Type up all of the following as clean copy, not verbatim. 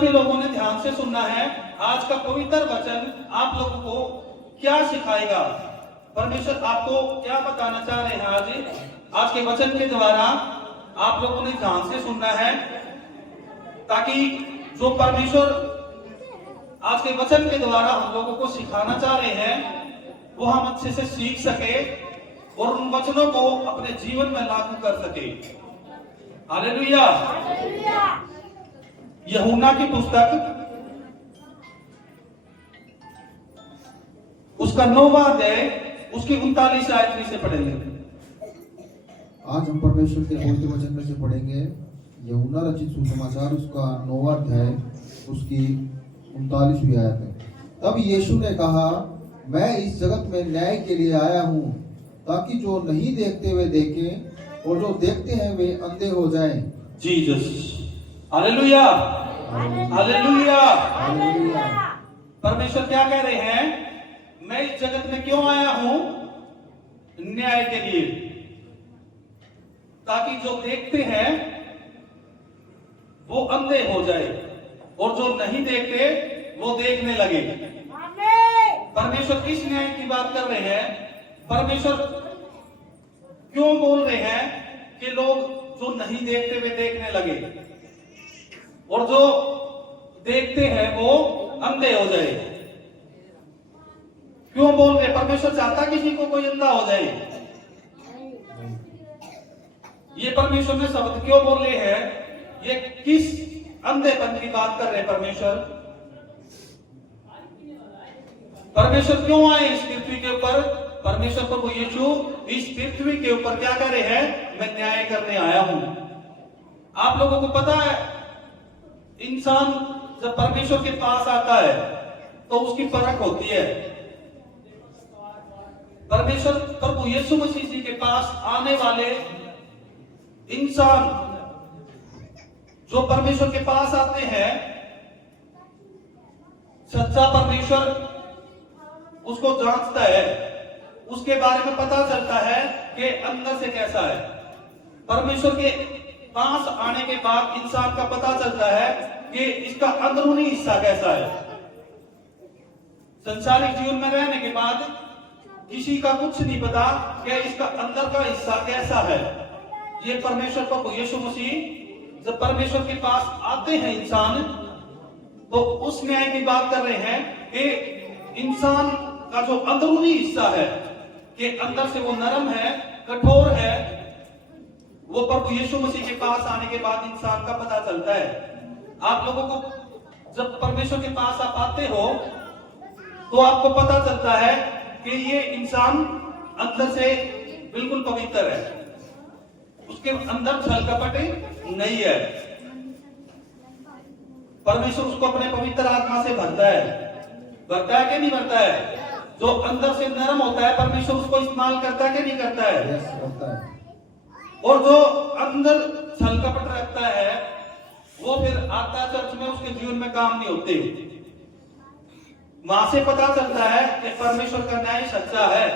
सभी लोगों ने ध्यान से सुनना है। आज का पवित्र वचन आप लोगों को क्या सिखाएगा, परमेश्वर आपको क्या बताना चाह रहे हैं आज के वचन के द्वारा आप लोगों ने ध्यान से सुनना है, ताकि जो परमेश्वर आज के वचन के द्वारा हम लोगों को सिखाना चाह रहे हैं वो हम अच्छे से सीख सके और उन वचनों को अपने जीवन में लागू कर सके। हालेलुया। यूहन्ना की पुस्तक उसका 9वां अध्याय उसकी 39 आयत से पढ़ेंगे। आज हम परमेश्वर के पवित्र वचन में से पढ़ेंगे यूहन्ना रचित सुसमाचार उसका 9वां अध्याय उसकी 39वीं आयत है। तब यीशु ने कहा, मैं इस जगत में न्याय के लिए आया हूँ, ताकि जो नहीं देखते वे देखें और जो देखते हैं वे अंधे हो जाएं। जीसस। हालेलुया। हालेलुया। परमेश्वर क्या कह रहे हैं? मैं इस जगत में क्यों आया हूं? न्याय के लिए, ताकि जो देखते हैं वो अंधे हो जाए और जो नहीं देखते वो देखने लगे। परमेश्वर किस न्याय की बात कर रहे हैं? परमेश्वर क्यों बोल रहे हैं कि लोग जो नहीं देखते वे देखने लगे और जो देखते हैं वो अंधे हो जाए? क्यों बोल रहे? परमेश्वर चाहता किसी को कोई अंधा हो जाए? ये परमेश्वर ने शब्द क्यों बोल रहे हैं? ये किस अंधेपन की बात कर रहे हैं परमेश्वर? परमेश्वर क्यों आए इस पृथ्वी के ऊपर? परमेश्वर प्रभु यीशु इस पृथ्वी के ऊपर क्या कर रहे हैं? मैं न्याय करने आया हूं। आप लोगों को पता है, इंसान जब परमेश्वर के पास आता है तो उसकी परख होती है। परमेश्वर प्रभु यीशु मसीह जी के पास आने वाले इंसान जो परमेश्वर के पास आते हैं, सच्चा परमेश्वर उसको जांचता है, उसके बारे में पता चलता है कि अंदर से कैसा है। परमेश्वर के पास आने के बाद इंसान का पता चलता है कि इसका अंदरूनी हिस्सा कैसा है। संसारिक जीवन में रहने के बाद किसी का कुछ नहीं पता कि इसका अंदर का हिस्सा कैसा है। ये परमेश्वर प्रभु यीशु मसीह जब परमेश्वर के पास आते हैं इंसान, तो उस न्याय की बात कर रहे हैं कि इंसान का जो अंदरूनी हिस्सा है कि अंदर से वो नरम है, कठोर है, वो प्रभु यीशु मसीह के पास आने के बाद इंसान का पता चलता है। आप लोगों को जब परमेश्वर के पास आप आते हो तो आपको पता चलता है कि ये इंसान अंदर से बिल्कुल पवित्र है, उसके अंदर छल कपट नहीं है। परमेश्वर उसको अपने पवित्र आत्मा से भरता है कि नहीं भरता है? जो अंदर से नरम होता है परमेश्वर उसको इस्तेमाल करता है कि नहीं करता है? और जो अंदर छल कपट रखता है वो फिर आता चर्च में उसके जीवन में काम नहीं होते। वहां से पता चलता है कि परमेश्वर का न्याय सच्चा है,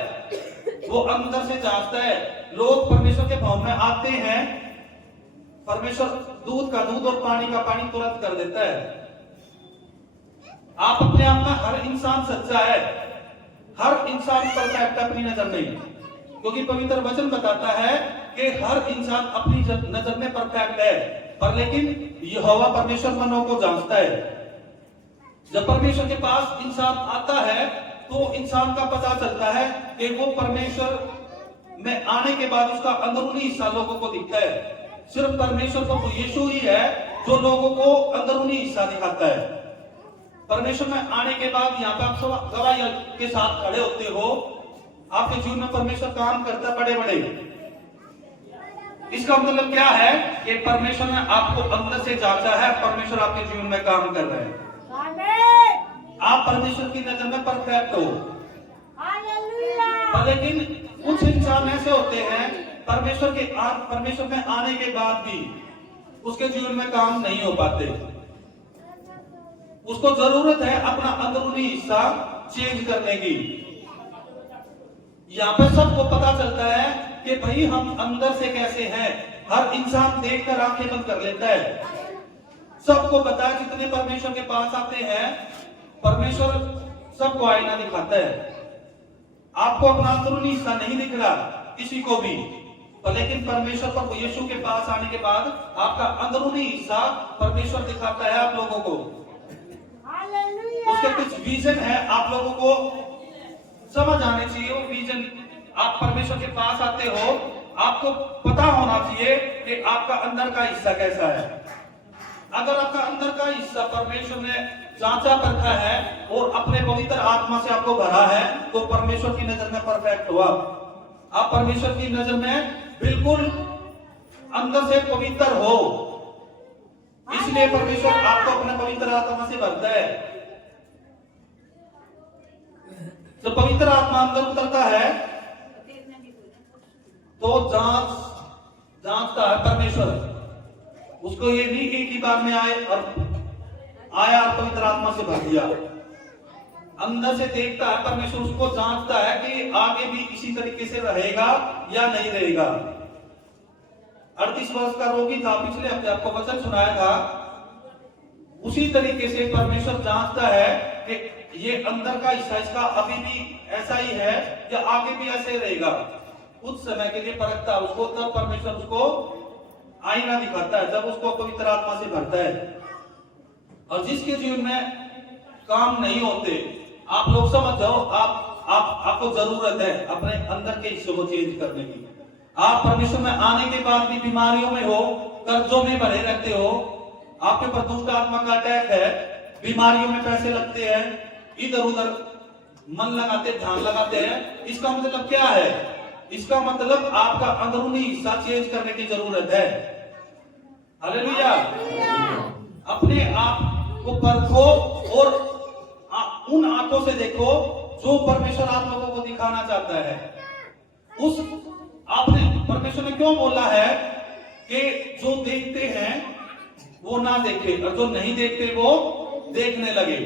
वो अंदर से जांचता है। लोग परमेश्वर के भवन में आते हैं, परमेश्वर दूध का दूध और पानी का पानी तुरंत कर देता है। आप अपने आप में हर इंसान सच्चा है, हर इंसान परफेक्ट अपनी नजर में, क्योंकि पवित्र वचन बताता है कि हर इंसान अपनी नजर में परफेक्ट है, पर लेकिन यहोवा परमेश्वर मनों को जांचता है। जब परमेश्वर के पास इंसान आता है तो इंसान का पता चलता है कि वो परमेश्वर में आने के बाद उसका अंदरूनी हिस्सा लोगों को दिखता है। सिर्फ परमेश्वर प्रभु यीशु ही है जो लोगों को अंदरूनी हिस्सा दिखाता है। परमेश्वर में आने के बाद यहाँ पे आप सब गवाही के साथ खड़े होते हो, आपके जीवन में परमेश्वर काम करता है बड़े बड़े। इसका मतलब क्या है कि परमेश्वर ने आपको अंदर से जांचा है, परमेश्वर आपके जीवन में काम कर रहे हैं। आप परमेश्वर की नजर में परफेक्ट हो। लेकिन कुछ इंसान ऐसे होते हैं परमेश्वर में आने के बाद भी उसके जीवन में काम नहीं हो पाते। उसको जरूरत है अपना अंदरूनी हिस्सा चेंज करने की। यहाँ पे सबको पता चलता है कि भाई हम अंदर से कैसे हैं। हर इंसान देखकर आंखें बंद कर लेता है। सबको बताया, जितने परमेश्वर के पास आते हैं परमेश्वर सबको आईना दिखाता है। आपको अपना अंदरूनी हिस्सा नहीं दिख रहा किसी को भी, पर लेकिन परमेश्वर पर यीशु के पास आने के बाद आपका अंदरूनी हिस्सा परमेश्वर दिखाता है आप लोगों को। उसके कुछ विजन है, आप लोगों को समझ आने चाहिए वो विजन। आप परमेश्वर के पास आते हो, आपको पता होना चाहिए कि आपका अंदर का हिस्सा कैसा है। अगर आपका अंदर का हिस्सा परमेश्वर ने जांचा परखा है और अपने पवित्र आत्मा से आपको भरा है, तो परमेश्वर की नजर में परफेक्ट हुआ। आप परमेश्वर की नजर में बिल्कुल अंदर से पवित्र हो, इसलिए परमेश्वर आपको अपने पवित्र आत्मा से भरता है। जब पवित्र आत्मा अंदर उतरता है तो जांचता है परमेश्वर। उसको ये नहीं कि एक ही बार में आया और पवित्र आत्मा से भर दिया। अंदर से देखता है परमेश्वर, उसको जांचता है कि आगे भी इसी तरीके से रहेगा या नहीं रहेगा। 38 वर्ष का रोगी था, पिछले हफ्ते आपको वचन सुनाया था। उसी तरीके से परमेश्वर जांचता है कि ये अंदर का हिस्सा इसका अभी भी ऐसा ही है या आगे भी ऐसे रहेगा। कुछ समय के लिए परखता है उसको, तब परमेश्वर उसको आईना दिखाता है, जब उसको पवित्र आत्मा से भरता है। और जिसके जीवन में काम नहीं होते, आप लोग समझ जाओ, आपको जरूरत है अपने अंदर के हिस्से को चेंज करने की। आप परमेश्वर में आने के बाद भी बीमारियों में हो, कर्जों में भरे रहते हो, आपके पर दुष्ट आत्मा का अटैक है, बीमारियों में पैसे लगते हैं, इधर उधर मन लगाते, ध्यान लगाते हैं। इसका मतलब क्या है? इसका मतलब आपका अंदरूनी हिस्सा चेंज करने की जरूरत है। हालेलुया। अपने आप को परखो और उन आंखों से देखो जो परमेश्वर आप लोगों को दिखाना चाहता है। उस आपने परमेश्वर ने क्यों बोला है कि जो देखते हैं वो ना देखे और जो नहीं देखते वो देखने लगे?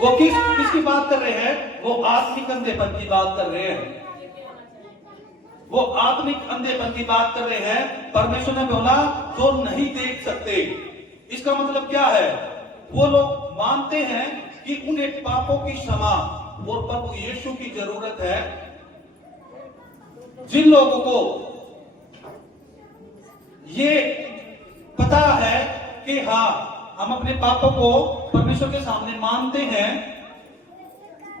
वो किसकी बात कर रहे हैं? वो आत्मिक अंधेपन की बात कर रहे हैं। वो आत्मिक अंधेपन की बात कर रहे हैं। परमेश्वर ने बोला जो नहीं देख सकते। इसका मतलब क्या है? वो लोग मानते हैं कि उन्हें पापों की क्षमा और प्रभु यीशु की जरूरत है। जिन लोगों को ये पता है कि हाँ, हम अपने पापों को परमेश्वर के सामने मानते हैं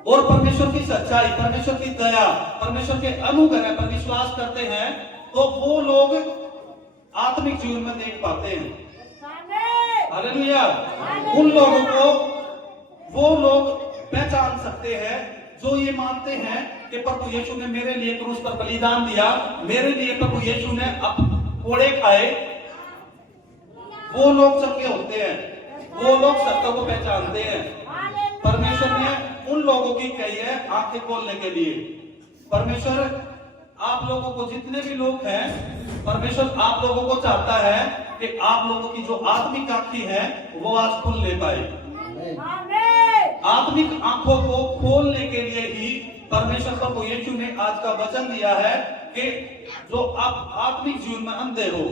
और परमेश्वर की सच्चाई, परमेश्वर की दया, परमेश्वर के अनुग्रह पर विश्वास करते हैं, तो वो लोग आत्मिक जीवन में देख पाते हैं। हालेलुया। उन लोगों को वो लोग पहचान सकते हैं जो ये मानते हैं कि प्रभु यीशु ने मेरे लिए क्रूस पर बलिदान दिया, मेरे लिए प्रभु यीशु ने कोड़े खाए। वो लोग चंगे होते हैं, वो लोग सत्य को पहचानते हैं। परमेश्वर ने उन लोगों की कही है आंखें खोलने के लिए। परमेश्वर आप लोगों को, जितने भी लोग हैं, परमेश्वर आप लोगों को चाहता है कि आप लोगों की जो आत्मिक आंखें हैं वो आज खुल ले पाए। आत्मिक आंखों को खोलने के लिए ही परमेश्वर प्रभु यीशु ने आज का वचन दिया है कि जो आप आत्मिक जीवन में अंधे हो,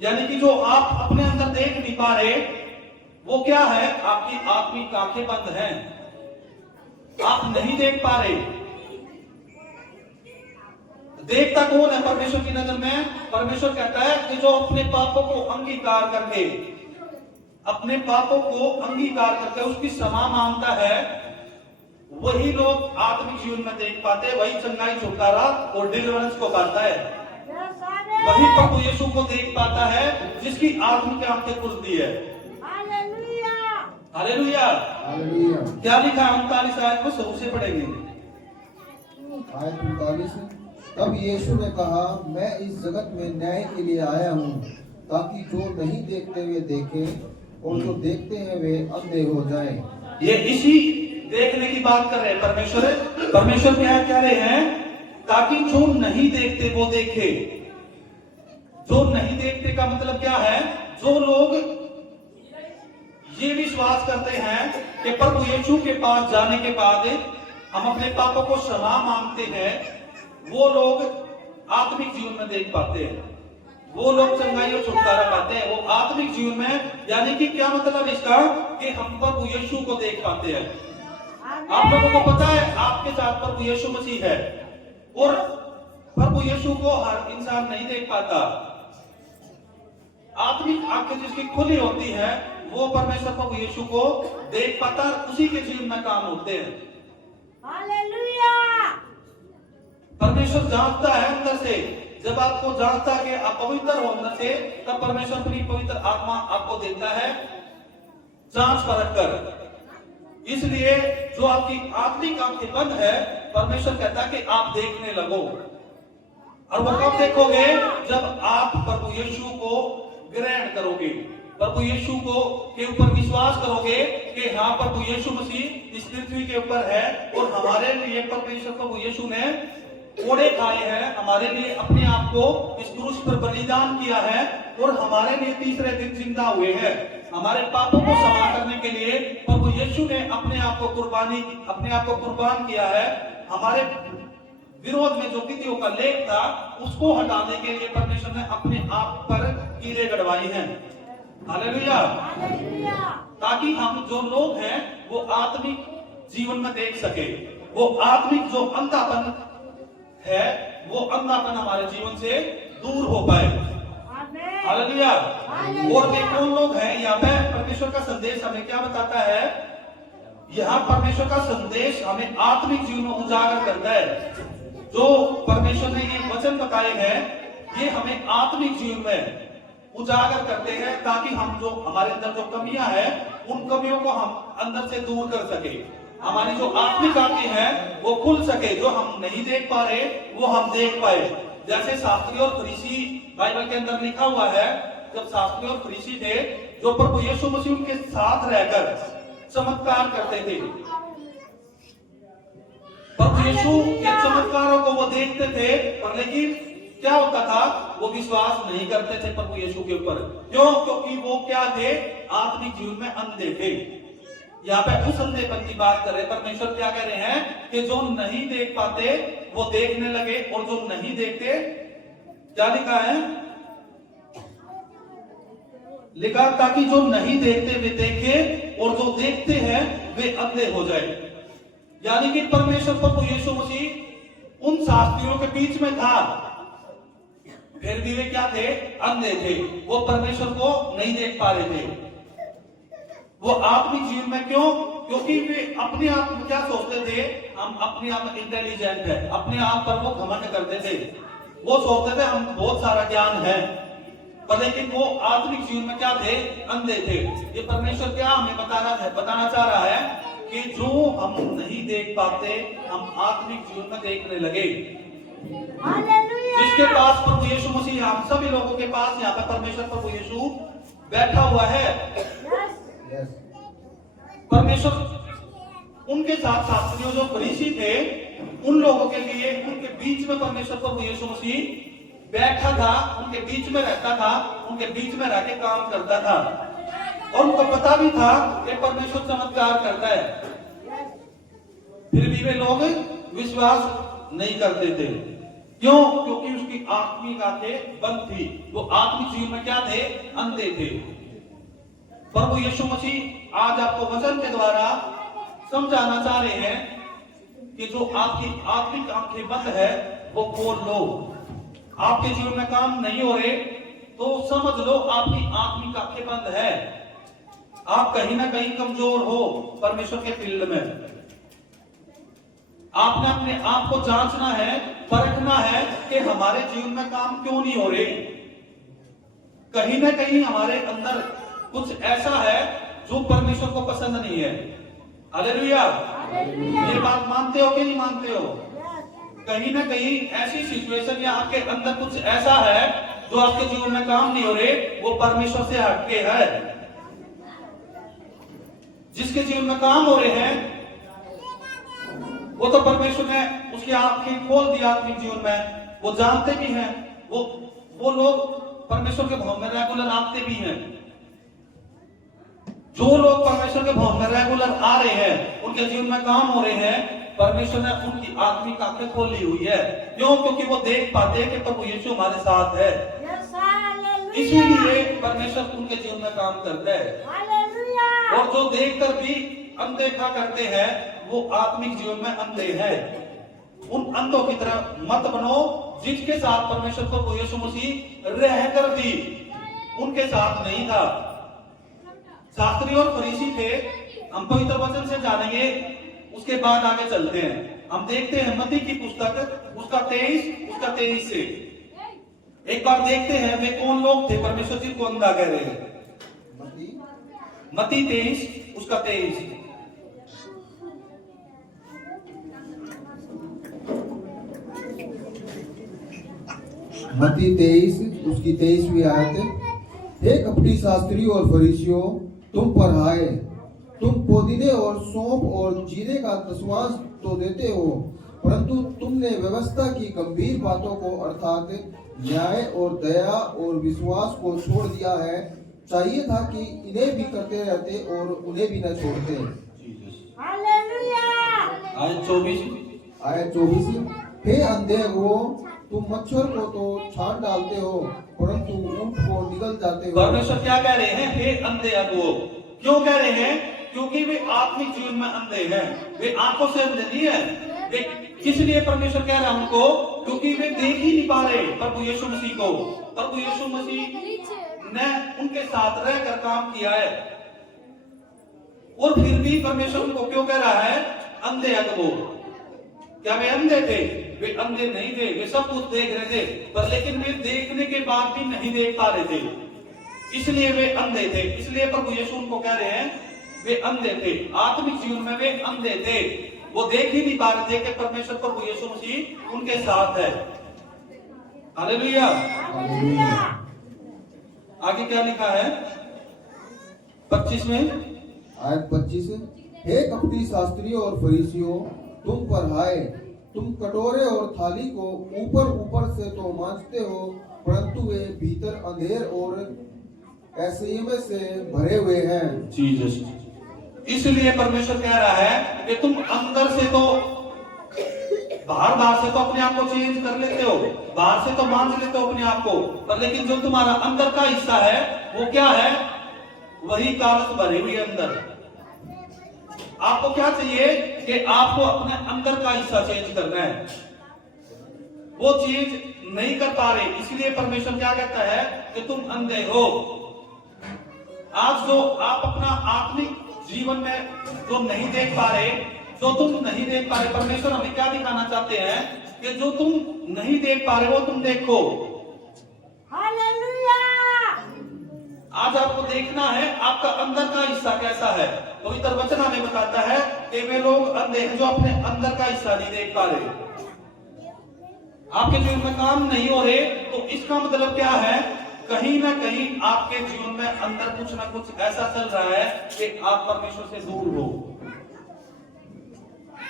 यानी कि जो आप अपने अंदर देख नहीं पा रहे, वो क्या है? आपकी आत्मिक आंखें बंद हैं, आप नहीं देख पा रहे। देखता कौन है परमेश्वर की नजर में? परमेश्वर कहता है कि जो अपने पापों को अंगीकार करके, अपने पापों को अंगीकार करके उसकी क्षमा मांगता है, वही लोग आत्मिक जीवन में देख पाते हैं, वही चंगाई, छुटकारा और डिलीवरेंस को पाता है, वही प्रभु यीशु को देख पाता है जिसकी आत्मिक आंखें खुलती है। हालेलुया। क्या लिखा है 39 आयत को? सबसे से पढ़ेंगे आयत 39। तब यीशु ने कहा, मैं इस जगत में न्याय के लिए आया हूँ, ताकि जो नहीं देखते हुए देखें और जो देखते हैं वे अंधे हो जाएं। ये इसी देखने की बात कर रहे हैं परमेश्वर क्या कह रहे हैं? ताकि जो नहीं देखते वो देखे। जो नहीं देखते का मतलब क्या है? जो लोग ये विश्वास करते हैं कि प्रभु यीशु के पास जाने के बाद हम अपने पापों को क्षमा मांगते हैं, वो लोग आत्मिक जीवन में देख पाते हैं। वो लोग चंगाई और छुटकारा पाते हैं। वो आत्मिक जीवन में, यानी कि क्या मतलब इसका, कि हम प्रभु यीशु को देख पाते हैं। आप लोगों को पता है आपके साथ प्रभु यीशु मसीह है, और प्रभु यीशु को हर इंसान नहीं देख पाता। आत्मिक आंखें जिसकी खुली होती है वो परमेश्वर प्रभु यीशु को देख पाता है, उसी के जीवन में काम होते हैं। हालेलुया। परमेश्वर जानता है अंदर से। जब आपको जानता है कि आप पवित्र हो अंदर से, तब परमेश्वर अपनी पवित्र आत्मा आपको देता है जांच परख कर। इसलिए जो आपकी आत्मिक आंखें बंद है, परमेश्वर कहता है कि आप देखने लगो। और वो कब देखोगे? जब आप प्रभु यीशु को ग्रहण करोगे, प्रभु यीशु को के ऊपर विश्वास करोगे कि हाँ, प्रभु यीशु मसीह इस पृथ्वी के ऊपर है और हमारे लिए परमेश्वर प्रभु यीशु ने कोड़े खाए हैं, हमारे लिए अपने आप को इस क्रूस पर बलिदान किया है और हमारे लिए तीसरे दिन जिंदा हुए हैं। हमारे पापों को क्षमा करने के लिए प्रभु यीशु ने अपने आप को कुर्बान किया है। हमारे विरोध में जो विधियों का लेख था, उसको हटाने के लिए परमेश्वर ने अपने आप पर कीले गड़वाई हैं। हालेलुया। हालेलुया। ताकि हम जो लोग हैं वो आत्मिक जीवन में देख सके। वो आत्मिक जो अंधापन है, वो अंधापन हमारे जीवन से दूर हो पाए। आमीन। हालेलुया। हालेलुया। और वे कौन लोग हैं? यहाँ पे परमेश्वर का संदेश हमें क्या बताता है? यहाँ परमेश्वर का संदेश हमें आत्मिक जीवन में उजागर करता है। जो परमेश्वर ने ये वचन बताए हैं, ये हमें आत्मिक जीवन में उजागर करते हैं, ताकि हम जो हमारे अंदर जो कमियां हैं, उन कमियों को हम अंदर से दूर कर सके। हमारी जो आत्मिक आंखें हैं वो खुल सके, जो हम नहीं देख पा रहे वो हम देख पाए। जैसे शास्त्री और फरीसी, बाइबल के अंदर लिखा हुआ है, जब शास्त्री और फरीसी थे, जो प्रभु यीशु मसीह उनके साथ रहकर चमत्कार करते थे, प्रभु यीशु के चमत्कारों को वो देखते थे, पर लेकिन क्या होता था? वो विश्वास नहीं करते थे प्रभु यीशु के ऊपर। क्यों? क्योंकि वो क्या थे? आत्मिक जीवन में अंधे थे। यहाँ पे उस अंधेपन की बात कर रहे। परमेश्वर क्या कह रहे हैं कि जो नहीं देख पाते वो देखने लगे, और जो नहीं देखते, क्या लिखा है? लिखा ताकि जो नहीं देखते वे देखे, और जो देखते हैं वे अंधे हो जाए। यानी कि परमेश्वर प्रभु यीशु मसीह उन शास्त्रियों के बीच में था, फिर भी वे क्या थे? अंधे थे। वो परमेश्वर को नहीं देख पा रहे थे। वो आत्मिक जीवन में क्यों? क्योंकि वे अपने आप में क्या सोचते थे? हम अपने आप में इंटेलिजेंट है, अपने आप पर वो घमंड करते थे। वो सोचते थे हम बहुत सारा ज्ञान है, पर लेकिन वो आत्मिक जीवन में क्या थे? अंधे थे। ये परमेश्वर क्या हमें बताना चाह रहा है कि जो हम नहीं देख पाते, हम आत्मिक जीवन में देखने लगे। हालेलुया। जिसके पास प्रभु यीशु मसीह, हम सभी लोगों के पास यहाँ पे परमेश्वर प्रभु यीशु बैठा हुआ है। यस। परमेश्वर उनके साथ शास्त्रियों जो फरीसी थे, उन लोगों के लिए उनके बीच में परमेश्वर प्रभु यीशु मसीह बैठा था, उनके बीच में रहता था, उनके बीच में रह के काम करता था, और उनको पता भी था कि परमेश्वर चमत्कार करता है। फिर भी वे लोग विश्वास नहीं करते थे। क्यों? क्योंकि उसकी आत्मिक आंखें बंद थी। वो आत्मिक जीवन में क्या थे? अंधे थे। प्रभु यीशु मसीह आज आपको वचन के द्वारा समझाना चाह रहे हैं कि जो आपकी आत्मिक आंखें बंद है वो खोल लो। आपके जीवन में काम नहीं हो रहे तो समझ लो आपकी आत्मिक आंखें बंद है। आप कहीं ना कहीं कमजोर हो परमेश्वर के फील्ड में। आपने अपने आप को जांचना है, परखना है कि हमारे जीवन में काम क्यों नहीं हो रहे। कहीं ना कहीं हमारे अंदर कुछ ऐसा है जो परमेश्वर को पसंद नहीं है। हालेलुया। ये बात मानते हो कि नहीं मानते हो? कहीं ना कहीं ऐसी सिचुएशन या आपके अंदर कुछ ऐसा है जो आपके जीवन में काम नहीं हो रहे, वो परमेश्वर से हटके है। जिसके जीवन में काम हो रहे हैं वो तो परमेश्वर ने उसकी आंखें खोल दी आत्मिक जीवन में, वो जानते भी हैं। वो लोग परमेश्वर के भवन में रेगुलर आते भी हैं। जो लोग परमेश्वर के भवन में रेगुलर आ रहे हैं, उनके जीवन में काम हो रहे हैं, परमेश्वर ने उनकी आत्मिक आंखें खोली हुई है। क्यों? क्योंकि वो देख पाते हैं कि प्रभु यीशु हमारे साथ है। इसीलिए परमेश्वर उनके जीवन में काम करता है। हालेलुया। और जो देखकर भी अनदेखा करते हैं वो आत्मिक जीवन में अंधे हैं। उन अंधों की तरह मत बनो जिसके साथ परमेश्वर प्रभु यीशु मसीह रहकर भी उनके साथ नहीं था। शास्त्री और फरीसी थे, हम पवित्र वचन से जानेंगे, उसके बाद आगे चलते हैं। हम देखते हैं मत्ती की पुस्तक उसका 23 से एक बार देखते हैं वे कौन लोग थे परमेश्वर जी को अंधा कह रहे हैं। मत्ती 23 उसका 23। मत्ती 23 उसकी 23वीं आयत। हे कपटी शास्त्री और फरीसियों, तुम पर हाय, तुम पुदीने और सौंफ और जीरे का दशमांश तो देते हो, परंतु तुमने व्यवस्था की गंभीर बातों को अर्थात न्याय और दया और विश्वास को छोड़ दिया है। चाहिए था कि इन्हें भी करते रहते और उन्हें भी न छोड़ते। हालेलुया। आयत 24। हे अंधे हो, तुम मच्छर को तो छान डालते हो, परंतु ऊंट को निगल जाते हो। परमेश्वर क्या कह रहे हैं? हे अंधे अगुओ। क्यों कह रहे हैं? क्योंकि वे आत्मिक जीवन में अंधे हैं। वे आंखों से अंधे नहीं है। वे किस लिए परमेश्वर कह रहा है उनको? क्योंकि वे देख ही नहीं पा रहे प्रभु यीशु मसीह को। प्रभु यीशु मसीह ने उनके साथ रहकर काम किया है, और फिर भी परमेश्वर उनको क्यों कह रहा है अंधे अगुओ? क्या वे अंधे थे? वे अंधे नहीं थे, वे सब कुछ देख रहे थे, पर लेकिन वे देखने के बाद भी नहीं देख पा रहे थे, इसलिए वे अंधे थे। इसलिए प्रभु यीशु उनको कह रहे हैं वे अंधे थे। आत्मिक जीवन में वे अंधे थे, वो देख ही नहीं पा रहे थे कि परमेश्वर प्रभु यीशु मसीह उनके साथ है। हालेलुया। हालेलुया। आगे क्या लिखा है 25 में? आयत 25। हे कपटी शास्त्री और फरीसियों, तुम पर हाय, तुम कटोरे और थाली को ऊपर ऊपर से तो मांजते हो, परंतु वे भीतर अंधेर और असह्य से भरे हुए हैं। जीसस। इसलिए परमेश्वर कह रहा है कि तुम अंदर से तो बाहर से तो अपने आप को चेंज कर लेते हो, बाहर से तो मांझ लेते हो अपने आप को, पर लेकिन जो तुम्हारा अंदर का हिस्सा है वो क्या है? वही कालस भरे हुए अंदर। आपको क्या चाहिए कि आपको अपने अंदर का हिस्सा चेंज करना है, वो चेंज नहीं कर पा रहे, इसलिए परमेश्वर क्या कहता है कि तुम अंधे हो। आज जो आप अपना आत्मिक जीवन में जो नहीं देख पा रहे, जो तुम नहीं देख पा रहे, परमेश्वर हमें क्या दिखाना चाहते हैं कि जो तुम नहीं देख पा रहे वो तुम देखो। हालेलुया। आज आपको देखना है आपका अंदर का हिस्सा कैसा है। पवित्र वचन हमें बताता है कि वे लोग अंधे हैं जो अपने अंदर का हिस्सा नहीं देख पा रहे। आपके जीवन में काम नहीं हो रहे तो इसका मतलब क्या है? कहीं ना कहीं आपके जीवन में अंदर कुछ ना कुछ ऐसा चल रहा है कि आप परमेश्वर से दूर हो।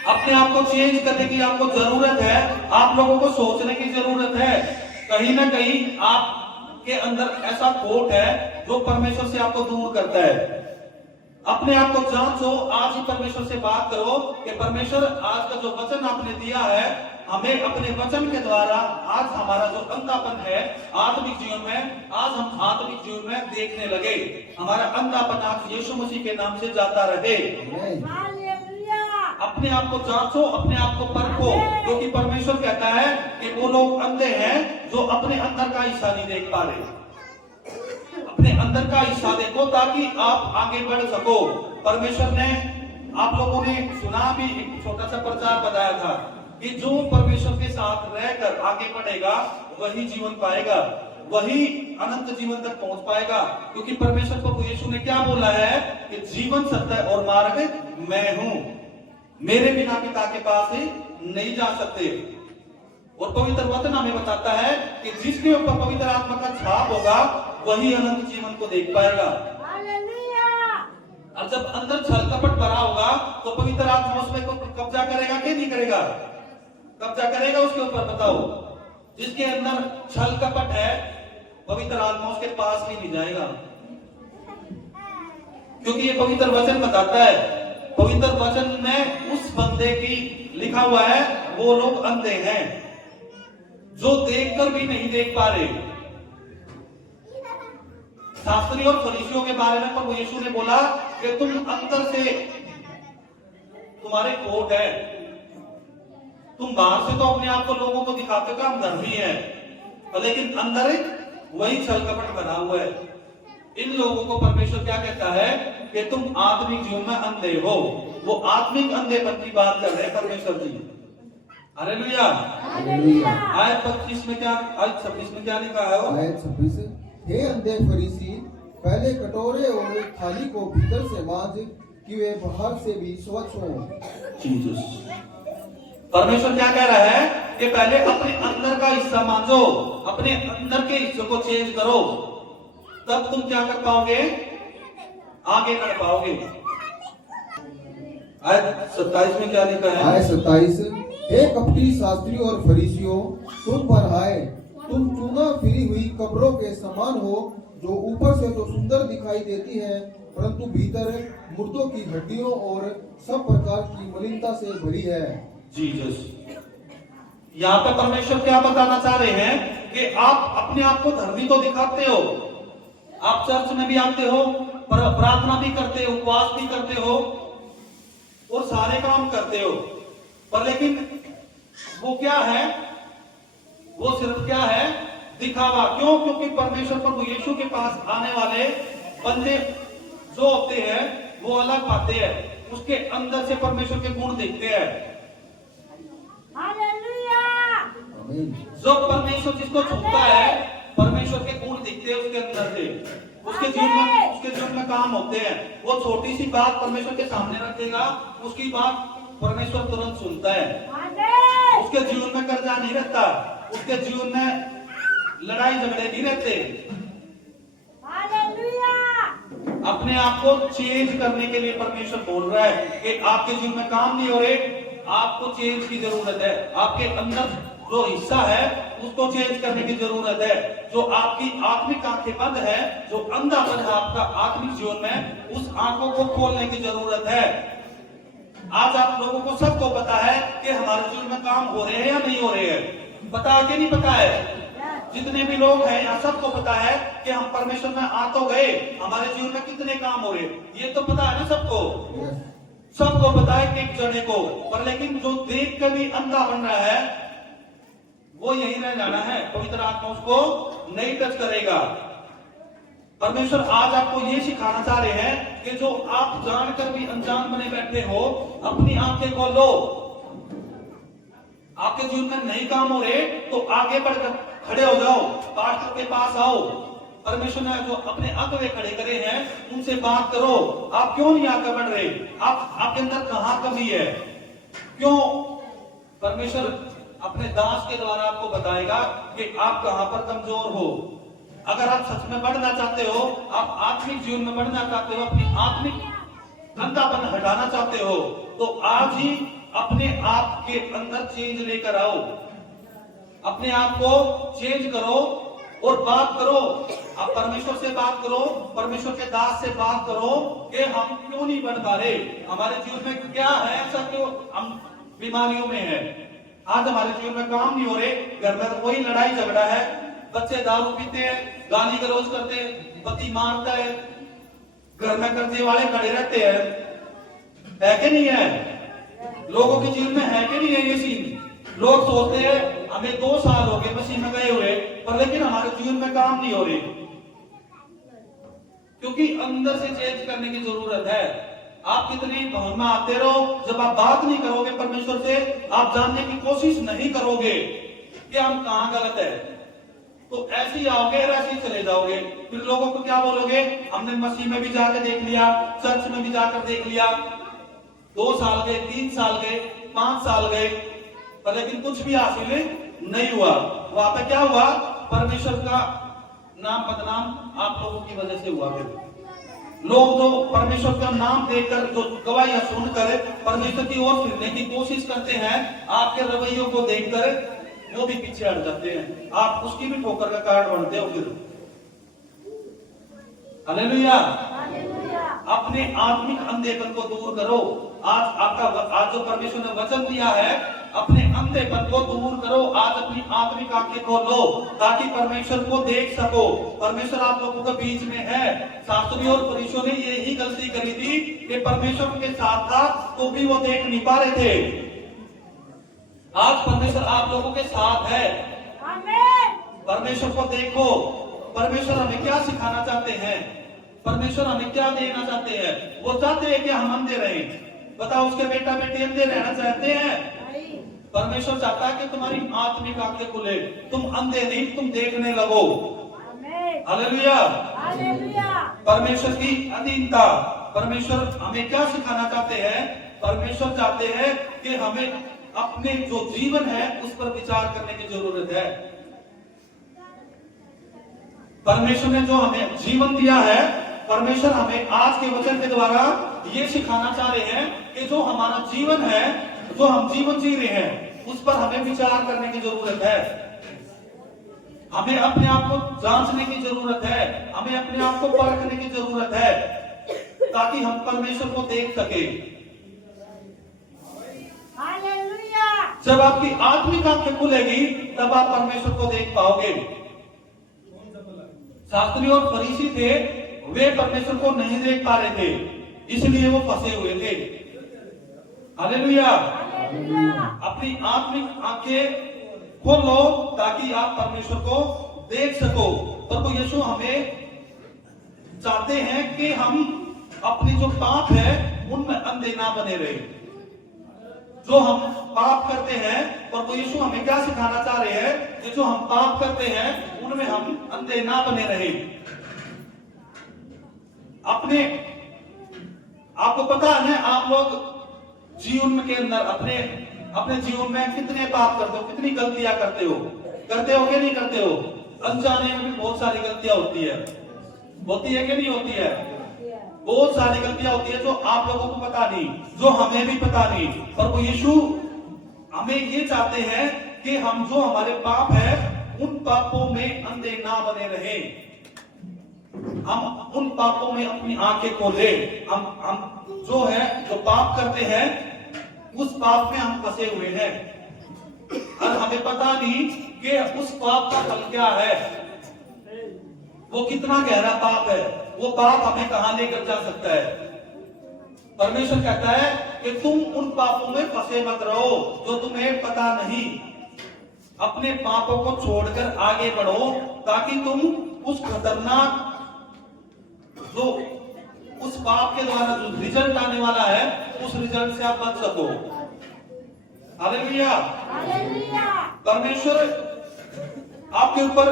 अपने आप को चेंज करने की आपको जरूरत है, आप लोगों को सोचने की जरूरत है। कहीं ना कहीं आपके अंदर ऐसा खोट है जो परमेश्वर से आपको दूर करता है। अपने आप को जांचो, आज ही परमेश्वर से बात करो कि परमेश्वर आज का जो वचन आपने दिया है, हमें अपने वचन के द्वारा आज हमारा जो अंधापन है आत्मिक जीवन में, आज हम आत्मिक जीवन में देखने लगे। हमारा अंधापन आज यीशु मसीह के नाम से जाता रहे। हालेलुया। अपने आप को जांचो, अपने आप को परखो, क्योंकि परमेश्वर कहता है कि वो लोग अंधे हैं जो अपने अंदर का हिस्सा नहीं देख पा रहे। अपने अंदर का हिस्सा देखो ताकि आप आगे बढ़ सको। परमेश्वर ने, आप लोगों ने सुना भी, एक छोटा सा प्रचार बताया था कि जो परमेश्वर के साथ रहकर आगे बढ़ेगा वही जीवन पाएगा, वही अनंत जीवन तक पहुंच पाएगा। क्योंकि परमेश्वर प्रभु यीशु ने क्या बोला है कि जीवन, सत्य और मार्ग मैं हूं, मेरे बिना पिता के पास ही नहीं जा सकते। और पवित्र वचन हमें बताता है कि जिसके ऊपर पवित्र आत्मा का छाप होगा वही अनंत जीवन को देख पाएगा। हालेलुया। और जब अंदर छल कपट भरा होगा तो पवित्र आत्मा उसमें कब्जा करेगा कि नहीं करेगा? कब्जा करेगा उसके ऊपर। बताओ, जिसके अंदर छल कपट है पवित्र आत्मा उसके पास भी नहीं जाएगा, क्योंकि ये पवित्र वचन बताता है। पवित्र वचन में उस बंदे की लिखा हुआ है वो लोग अंधे हैं जो देखकर भी नहीं देख पा रहे। शास्त्री और फरीसियों के बारे में प्रभु यीशु ने बोला कि तुम अंदर से तुम्हारे कोट है, तुम बाहर से तो अपने आप को लोगों को दिखाते हो हम धर्मी है, लेकिन अंदर वही छल कपट बना हुआ है। इन लोगों को परमेश्वर क्या कहता है कि तुम आत्मिक जीवन में अंधे हो। वो आत्मिक अंधेपन की बात कर रहे हैं परमेश्वर जी। हालेलुया। हालेलुया। आयत 25 में क्या, आयत 26 में क्या लिखा है? आयत 26, हे अंधे फरीसी, पहले कटोरे और थाली को भीतर से मांज कि वे बाहर से भी स्वच्छ हो। जीसस परमेश्वर क्या कह रहा है कि पहले अपने अंदर का हिस्सा मांजो, अपने अंदर के हिस्से को चेंज करो, तब तुम क्या कर पाओगे, आगे बढ़ पाओगे। आयत 27 में क्या लिखा है? आयत 27, हे कपटी शास्त्री और फरीसियों, तुम पर आए, तुम चूना फिरी हुई कब्रों के समान हो, जो ऊपर से तो सुंदर दिखाई देती है, परंतु भीतर मुर्दों की हड्डियों और सब प्रकार की मलिनता से भरी है। जीसस यहाँ पे परमेश्वर क्या बताना चाह रहे हैं कि आप अपने आप को धर्मी तो दिखाते हो, आप चर्च में भी आते हो, प्रार्थना भी करते हो, उपवास भी करते हो और सारे काम करते हो, पर लेकिन वो क्या है, वो सिर्फ क्या है, दिखावा। क्यों? क्योंकि परमेश्वर प्रभु यीशु के पास आने वाले बंदे जो होते हैं वो अलग पाते हैं, उसके अंदर से परमेश्वर के गुण देखते हैं। हालेलुया। आमीन। जो परमेश्वर जिसको छूता है, परमेश्वर के गुण दिखते हैं उसके अंदर से, उसके जीवन में काम होते हैं। वो छोटी सी बात परमेश्वर के सामने रखेगा, उसकी बात परमेश्वर तुरंत सुनता है। आमीन। उसके जीवन में कर्जा नहीं रहता, उसके जीवन में लड़ाई झगड़े नहीं रहते। हालेलुया। अपने आप को चेंज करने के लिए परमेश्वर बोल रहा है कि आपके जीवन में काम नहीं हो रहे, आपको चेंज की जरूरत है। आपके अंदर जो हिस्सा है उसको चेंज करने की जरूरत है। जो आपकी आत्मिक आंखें बंद है, जो अंधापन है आपका आत्मिक जीवन में, उस आंखों को खोलने की जरूरत है। आज आप लोगों को सबको पता है कि हमारे जीवन में काम हो रहे हैं या नहीं हो रहे हैं, पता है कि नहीं पता है? जितने भी लोग हैं यहाँ सबको पता है कि हम परमेश्वर में आ तो गए, हमारे जीवन में कितने काम हो रहे, ये तो पता है ना सबको। सबको पता है कि एक जने को, पर लेकिन जो देख कर भी अंधा बन रहा है वो यही रह जाना है, पवित्र आत्मा उसको नहीं टच करेगा। परमेश्वर आज आपको ये सिखाना चाह रहे हैं कि जो आप जानकर भी अनजान बने बैठे हो, अपनी आंखें खोलो। आपके जीवन में नहीं काम हो रहे तो आगे बढ़कर खड़े हो जाओ, पास्टर के पास आओ। परमेश्वर ने जो अपने अगुवे खड़े करे हैं उनसे बात करो। आप क्यों नहीं आगे बढ़ रहे? आपके अंदर कहां कमी है? क्यों? परमेश्वर अपने दास के द्वारा आपको बताएगा कि आप कहां पर कमजोर हो। अगर आप सच में बढ़ना चाहते हो, आप आत्मिक जीवन में बढ़ना चाहते हो, अपनी आत्मिक अंधापन हटाना चाहते हो, तो आज ही अपने आप के अंदर चेंज लेकर आओ। अपने आप को चेंज करो और बात करो। आप परमेश्वर से बात करो, परमेश्वर के दास से बात करो कि हम क्यों नहीं बढ़ पा रहे, हमारे जीवन में क्या है ऐसा, क्यों हम बीमारियों में है। आज हमारे जीवन में काम नहीं हो रहे, घर में वही लड़ाई झगड़ा है, बच्चे दारू पीते हैं, गाली गलौज करते हैं, पति मारता है, घर में कर्जे वाले खड़े रहते हैं, है कि नहीं है? लोगों के जीवन में है कि नहीं है ये सीन? लोग सोचते हैं हमें 2 साल हो गए मसीह में गए हुए, पर लेकिन हमारे जीवन में काम नहीं हो रही, क्योंकि अंदर से चेंज करने की जरूरत है। आप कितनी भवन में आते रहो, जब आप बात नहीं करोगे परमेश्वर से, आप जानने की कोशिश नहीं करोगे कि हम कहां गलत है, तो ऐसे ही आओगे और ऐसे ही चले जाओगे। फिर लोगों को क्या बोलोगे? हमने मसीह में भी जाकर देख लिया, चर्च में भी जाकर देख लिया, 2 साल गए, 3 साल गए, 5 साल गए, पर लेकिन कुछ भी हासिल नहीं हुआ। वहां पे क्या हुआ? परमेश्वर का नाम बदनाम आप लोगों की वजह से हुआ। फिर लोग जो परमेश्वर का नाम देकर, जो गवाहियां सुनकर परमेश्वर की ओर फिरने की कोशिश करते हैं, आपके रवैयों को देखकर वो भी पीछे हट जाते हैं, आप उसकी भी ठोकर का कारण बनते हो। फिर हालेलुया। अपने आत्मिक अंधेपन को दूर करो। आज जो परमेश्वर ने वचन दिया है, अपने अंधेपन को दूर करो। आज अपनी आत्मिक आंखें खोलो ताकि परमेश्वर को देख सको। परमेश्वर आप लोगों के बीच में है। शास्त्रियों और फरीसियों ने यही गलती करी थी कि परमेश्वर के साथ था तो भी वो देख नहीं पा रहे थे। आज परमेश्वर आप लोगों के साथ है। आमीन। परमेश्वर को देखो। परमेश्वर हमें क्या सिखाना चाहते हैं? परमेश्वर हमें क्या देना चाहते हैं? वो चाहते हैं कि हम अंधे रहें। बताओ, उसके बेटा बेटी अंधे रहना चाहते हैं? परमेश्वर चाहता है कि तुम्हारी आत्मिक आंखें खुले, तुम अंधे नहीं, तुम देखने लगो। आमीन। हालेलुया। हालेलुया। परमेश्वर की अधीनता। परमेश्वर हमें क्या सिखाना चाहते हैं? परमेश्वर चाहते हैं कि हमें अपने जो जीवन है उस पर विचार करने की जरूरत है। परमेश्वर ने जो हमें जीवन दिया है, परमेश्वर हमें आज के वचन के द्वारा ये सिखाना चाह रहे हैं कि जो हमारा जीवन है, जो हम जीवन जी रहे हैं, उस पर हमें विचार करने की जरूरत है। हमें अपने आप को जांचने की जरूरत है। हमें अपने आप को परखने की जरूरत है ताकि हम परमेश्वर को देख सके। हालेलुया। जब आपकी आत्मिक आंखें खुलेगी तब आप परमेश्वर को देख पाओगे। शास्त्री और फरीसी थे, वे परमेश्वर को नहीं देख पा रहे थे, इसलिए वो फंसे हुए थे। हालेलुया। हालेलुया। अपनी आत्मिक आंखें खोलो ताकि आप परमेश्वर को देख सको। प्रभु यीशु हमें चाहते हैं कि हम अपनी जो पाप है उनमें अंधे ना बने रहे। जो हम पाप करते हैं, प्रभु यीशु हमें क्या सिखाना चाह रहे हैं कि जो हम पाप करते हैं उनमें हम अंधे ना बने रहे। अपने आपको पता है, आप लोग जीवन के अंदर अपने जीवन में कितने पाप करते हो, कितनी गलतियां करते हो कि नहीं करते हो? अनजाने में भी बहुत सारी गलतियां होती है कि नहीं होती है? बहुत सारी गलतियां होती है जो आप लोगों को पता नहीं, जो हमें भी पता नहीं। प्रभु यीशु हमें ये चाहते हैं कि हम जो हमारे पाप है उन पापों में अंधे ना बने रहे। हम उन पापों में अपनी आंखें खोले। हम जो है जो पाप करते हैं उस पाप में हम फंसे हुए हैं और हमें पता नहीं कि उस पाप का फल क्या है, वो कितना गहरा पाप है, वो पाप हमें कहां लेकर जा सकता है। परमेश्वर कहता है कि तुम उन पापों में फंसे मत रहो जो तुम्हें पता नहीं। अपने पापों को छोड़कर आगे बढ़ो ताकि तुम उस खतरनाक जो उस पाप के द्वारा जो रिजल्ट आने वाला है उस रिजल्ट से आप बच सको। हालेलुया। हालेलुया। परमेश्वर आपके ऊपर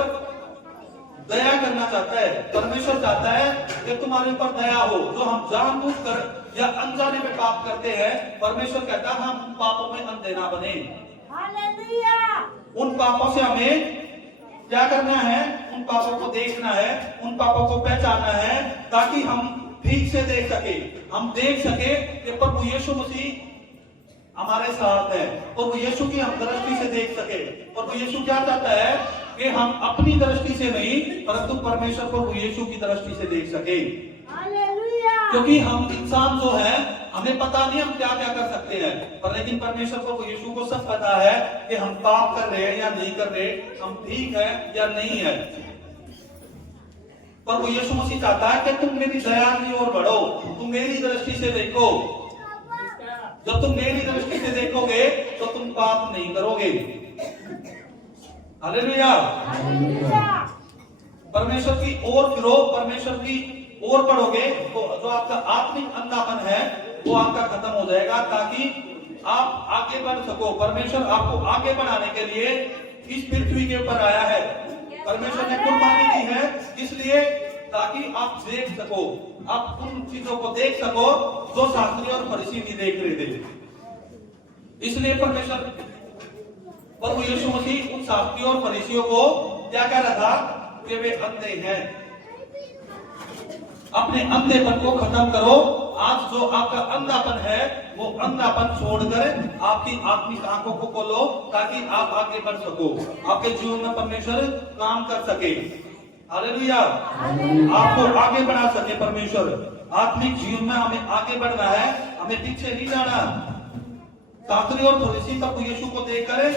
दया करना चाहता है। परमेश्वर चाहता है कि तुम्हारे ऊपर दया हो। जो हम जानबूझकर या अनजाने में पाप करते हैं, परमेश्वर कहता है हम उन पापों में अंधे ना बने। हालेलुया। उन पापों से हमें क्या करना है? उन पापों को देखना है, उन पापों को पहचानना है ताकि हम ठीक से देख सके। हम देख सके कि प्रभु यीशु मसीह हमारे साथ है। प्रभु यीशु की हम दृष्टि से देख सके। प्रभु यीशु क्या चाहता है कि हम अपनी दृष्टि से नहीं परंतु परमेश्वर प्रभु यीशु की दृष्टि से देख सके। हालेलुया। क्योंकि हम इंसान जो है हमें पता नहीं हम क्या क्या कर सकते हैं, पर लेकिन परमेश्वर प्रभु यीशु को सब पता है कि हम पाप कर रहे हैं या नहीं कर रहे, हम ठीक है या नहीं है। प्रभु यीशु मसीह चाहता है कि तुम मेरी दया की ओर बढ़ो, तुम मेरी दृष्टि से देखो। जब तुम मेरी दृष्टि से देखोगे तो तुम पाप नहीं करोगे। हालेलुया। परमेश्वर की ओर फिरो, परमेश्वर की ओर बढ़ोगे तो जो आपका आत्मिक अंधापन है वो आपका खत्म हो जाएगा ताकि आप आगे बढ़ सको। परमेश्वर आपको आगे बढ़ाने के लिए इस पृथ्वी के ऊपर आया है। परमेश्वर ने कुर्बानी दी है इसलिए ताकि आप देख सको, आप उन चीजों को देख सको जो शास्त्री और फरीसी नहीं देख रहे थे। इसलिए परमेश्वर प्रभु यीशु मसीह उन शास्त्रियों और फरीसियों को क्या कह रहा था कि वे अंधे हैं। अपने अंधेपन को खत्म करो। आज जो आपका अंधापन है वो अंधापन छोड़कर आपकी आत्मिक आंखों को खोलो ताकि आप आगे बढ़ सको, आपके जीवन में परमेश्वर काम कर सके। हालेलुया। आपको आगे बढ़ा सके परमेश्वर। आत्मिक जीवन में हमें आगे बढ़ना है, हमें पीछे नहीं जाना। शास्त्री और फरीसी तब यीशु को देखकर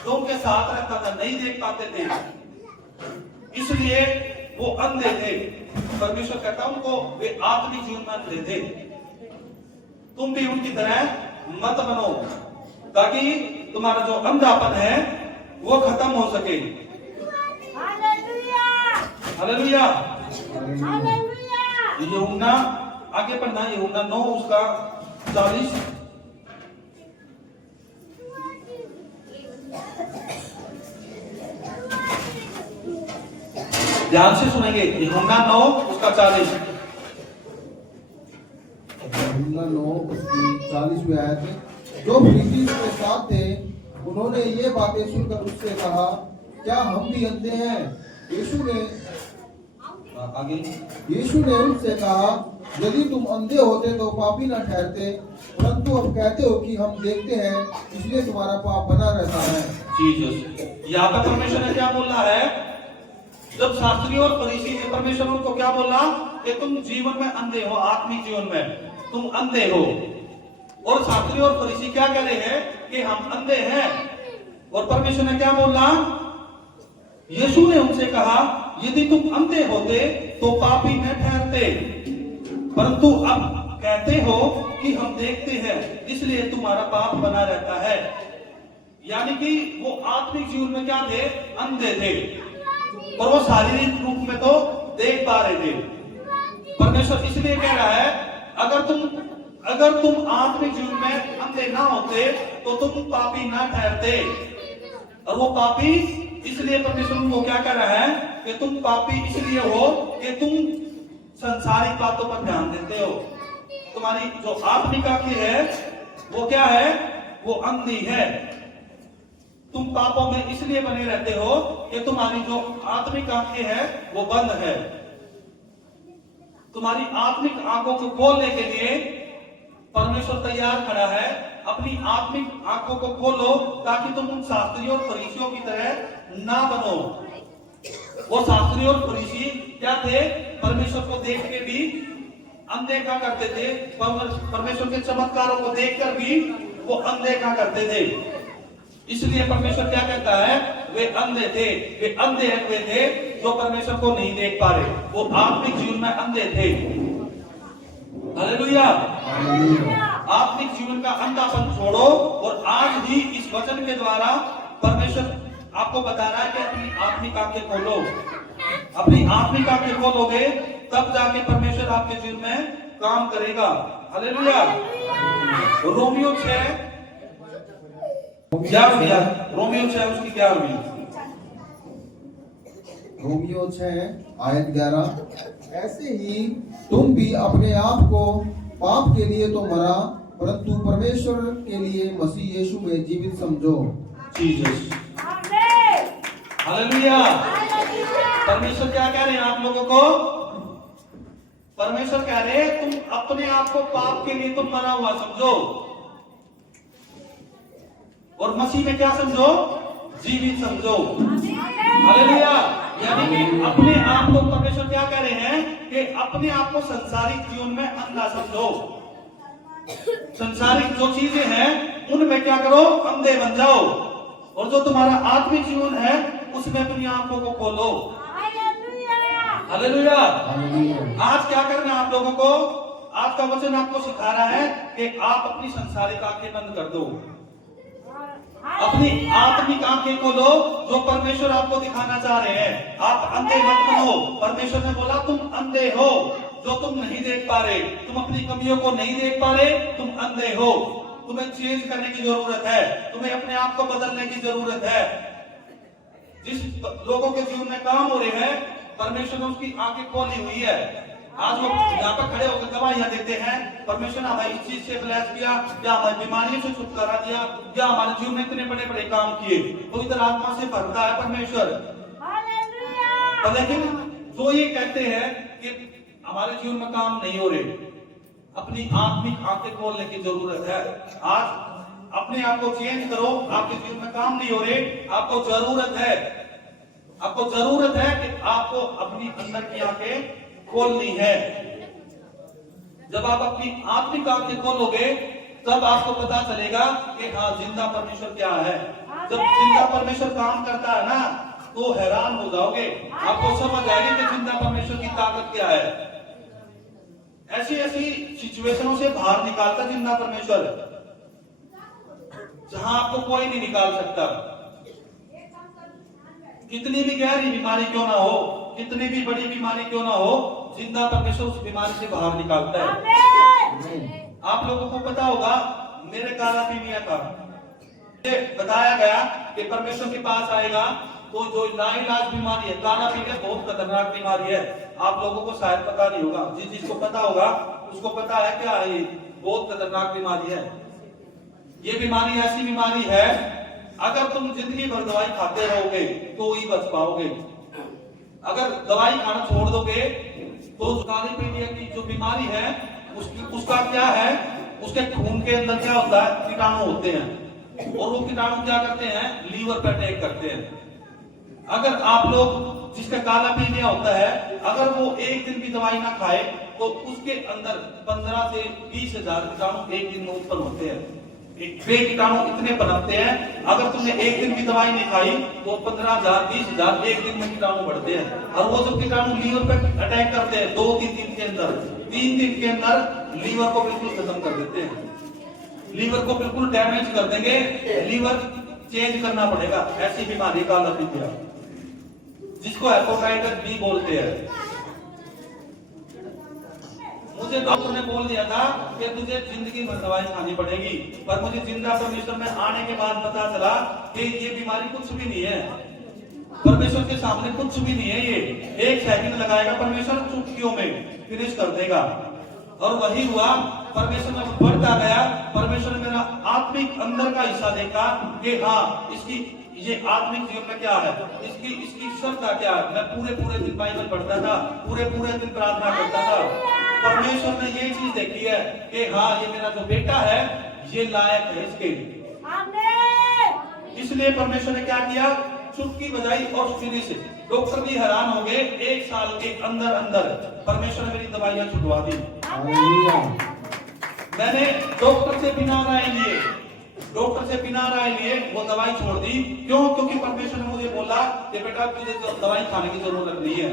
जो उनके साथ रहता था नहीं देख पाते थे, इसलिए वो अंधे थे। परमेश्वर कहता उनको वे आत्मिक जीवन में अंधे थे। तुम भी उनकी तरह मत बनो, ताकि तुम्हारा जो अंधापन है वो खत्म हो सके। हालेलुया हालेलुया। हालेलुया यूहन्ना आगे पढ़ना, यूहन्ना 9 उसका 40। ध्यान से सुनेंगे, यूहन्ना 9 उसका 40। यूहन्ना 9 उसकी 40वीं आयत में, जो फरीसी उसके साथ थे उन्होंने ये बातें सुनकर उससे कहा, क्या हम भी अंधे हैं? यीशु ने उनसे कहा, यदि तुम अंधे होते तो पापी न ठहरते, परंतु अब कहते हो कि हम देखते हैं, इसलिए तुम्हारा पाप बना रहता है। जीसस यहाँ पर परमेश्वर ने क्या बोला है? जब शास्त्री और फरीसी थे, परमेश्वर उनको क्या बोला कि तुम जीवन में अंधे हो, आत्मिक जीवन में तुम अंधे हो। और शास्त्री और फरीसी क्या कह रहे हैं कि हम अंधे हैं। और परमेश्वर ने क्या बोला? यीशु ने उनसे कहा, यदि तुम अंधे होते तो पापी न ठहरते, परंतु अब कहते हो कि हम देखते हैं, इसलिए तुम्हारा पाप बना रहता है। यानी कि वो आत्मिक जीवन में क्या थे? अंधे थे, और वो शारीरिक रूप में तो देख पा रहे थे। परमेश्वर इसलिए कह रहा है, अगर तुम आत्मिक जीवन में अंधे ना होते तो तुम पापी ना ठहरते। और वो पापी इसलिए परमेश्वर उनको क्या कह रहा है कि तुम पापी इसलिए हो कि तुम संसारिक बातों पर ध्यान देते हो। तुम्हारी जो आत्मिक आंखें है वो क्या है? वो अंधी है। तुम पापों में इसलिए बने रहते हो कि तुम्हारी जो आत्मिक आंखें है वो बंद है। तुम्हारी आत्मिक आंखों को खोलने के लिए परमेश्वर तैयार खड़ा है। अपनी आत्मिक आंखों को खोलो ताकि तुम उन शास्त्रियों और फरीसियों की तरह ना बनो। वो शास्त्री और फरीसी क्या थे? परमेश्वर को देख के भी अनदेखा करते थे, परमेश्वर के चमत्कारों को देखकर भी वो अनदेखा करते थे। इसलिए परमेश्वर क्या कहता है? वे अंधे थे, वे अंधे हुए थे जो परमेश्वर को नहीं देख पा रहे, वो आत्मिक जीवन में अंधे थे। हालेलुया। आत्मिक जीवन का अंधापन छोड़ो और आज ही इस वचन के द्वारा परमेश्वर आपको बता रहा है कि अपनी आत्मिक आंखें खोलो। अपनी आत्मिक आंखें खोलोगे तब जाके परमेश्वर आपके जीवन में काम करेगा। हालेलुया। रोमियो 6 रोमियो 6 उसकी 11वीं। रोमियो 6 आयत 11, ऐसे ही तुम भी अपने आप को पाप के लिए तो मरा, परंतु परमेश्वर के लिए मसीह यीशु में जीवित समझो। जीसस। आमीन। हालेलुया। हालेलुया। परमेश्वर क्या कह रहे हैं आप लोगों को? परमेश्वर कह रहे हैं तुम अपने आप को पाप के लिए तुम मरा हुआ समझो, और मसीह में क्या समझो? जीवित समझो। हालेलुया। यानी कि अपने आप को परमेश्वर क्या कह रहे हैं कि अपने आप को संसारिक जीवन में अंधा समझो। संसारिक जो चीजें हैं उनमें क्या करो? अंधे बन जाओ, और जो तुम्हारा आत्मिक जीवन है उसमें अपनी आंखों को खोलो। हालेलुया। आज क्या करना है आप लोगों को? आज का वचन आपको सिखा रहा है कि आप अपनी संसारिक आंखें बंद कर दो, अपनी आत्मिक आंखें खोलो जो परमेश्वर आपको दिखाना चाह रहे हैं। आप अंधे मत बनो। परमेश्वर ने बोला तुम अंधे हो जो तुम नहीं देख पा रहे, तुम अपनी कमियों को नहीं देख पा रहे, तुम अंधे हो। तुम्हें चेंज करने की जरूरत है, तुम्हें अपने आप को बदलने की जरूरत है। जिस लोगों के जीवन में काम हो रहे हैं परमेश्वर ने उसकी आंखें खोली हुई है। आज वो यहाँ पर खड़े होकर दवाइयां देते हैं, परमेश्वर ने हमारी इस चीज से ब्लेस किया, या हमारी बीमारियों से छुटकारा दिया, या हमारे जीवन में इतने बड़े बड़े काम किए। पवित्र आत्मा से भरता है परमेश्वर। लेकिन जो ये कहते हैं कि हमारे जीवन में काम नहीं हो रहे, अपनी आत्मिक आंखें खोलने की जरूरत है। आज अपने आप को चेंज करो। आपके जीवन में काम नहीं हो रहे, आपको जरूरत है कि आपको अपनी अंदर की आंखें खोलनी है। जब आप अपनी आत्मिक आंखें खोलोगे तब आपको पता चलेगा कि हाँ जिंदा परमेश्वर क्या है। जब जिंदा परमेश्वर काम करता है ना तो हैरान हो जाओगे, आपको समझ आएगी कि जिंदा परमेश्वर की ताकत क्या है। ऐसी ऐसी सिचुएशनों से बाहर निकालता जिंदा परमेश्वर, जहां आपको कोई नहीं निकाल सकता। कितनी भी गहरी बीमारी क्यों ना हो, कितनी भी बड़ी बीमारी क्यों ना हो, जिंदा परमेश्वर उस बीमारी से बाहर निकालता है। आप लोगों को पता होगा मेरे काला पीनिया का बताया गया कि परमेश्वर के पास आएगा तो जो लाइलाज बीमारी है, काला पीनिया बहुत खतरनाक बीमारी है। आप लोगों को शायद पता नहीं होगा, जिसको पता होगा उसको पता है क्या है, ये बहुत खतरनाक बीमारी है। ये बीमारी ऐसी बीमारी है, अगर तुम जिंदगी भर दवाई खाते रहोगे तो ही बच पाओगे। अगर दवाई खाना छोड़ दोगे तो काली पीलिया की जो बीमारी है उसका क्या है, उसके खून के अंदर क्या होता है, कीटाणु होते हैं, और वो कीटाणु क्या करते हैं, लीवर पर अटैक करते हैं। अगर आप लोग जिसका काला पीलिया होता है, अगर वो एक दिन भी दवाई ना खाए तो उसके अंदर 15 से 20 हजार कीटाणु एक दिन में उत्पन्न होते हैं। वे कीटाणु इतने पनपते हैं, अगर तुमने एक दिन की दवाई नहीं खाई तो 15,000 20,000 एक दिन में कीटाणु बढ़ते हैं। और वो जब कीटाणु लीवर पर अटैक करते हैं 2-3 दिन के अंदर, 3 दिन के अंदर लीवर को बिल्कुल खत्म कर देते हैं, लीवर को बिल्कुल डैमेज कर देंगे, लीवर चेंज करना पड़ेगा। ऐसी बीमारी काला पीलिया जिसको हेपेटाइटिस बी बोलते हैं। मुझे डॉक्टर ने बोल दिया था कि तुझे जिंदगी भर दवाई खानी पड़ेगी, पर मुझे जिंदा परमेश्वर में आने के बाद पता चला कि ये बीमारी कुछ भी नहीं है, परमेश्वर के सामने कुछ भी नहीं है। ये 1 सेकंड लगाएगा परमेश्वर, चुटकियों में फिनिश कर देगा। और वही हुआ, परमेश्वर में बढ़ता गया। परमेश्वर ने मेरा आत्मिक अंदर का हिस्सा देखा कि हाँ इसकी ये आत्मिक जीवन में क्या है, इसकी क्षमता क्या है। मैं पूरे दिन बाइबल पढ़ता था, पूरे दिन प्रार्थना करता था। परमेश्वर ने ये चीज देखी है कि हाँ ये मेरा जो बेटा है ये लायक है इसके, इसलिए परमेश्वर ने क्या किया, चुटकी बजाई और फिनिश। डॉक्टर भी हैरान हो गए, 1 साल के अंदर अंदर परमेश्वर ने मेरी दवाइयां छुटवा दी। मैंने डॉक्टर से बिना राय लिए वो दवाई छोड़ दी। क्यों? क्योंकि परमेश्वर ने मुझे बोला कि बेटा तुझे दवाई खाने की जरूरत नहीं है,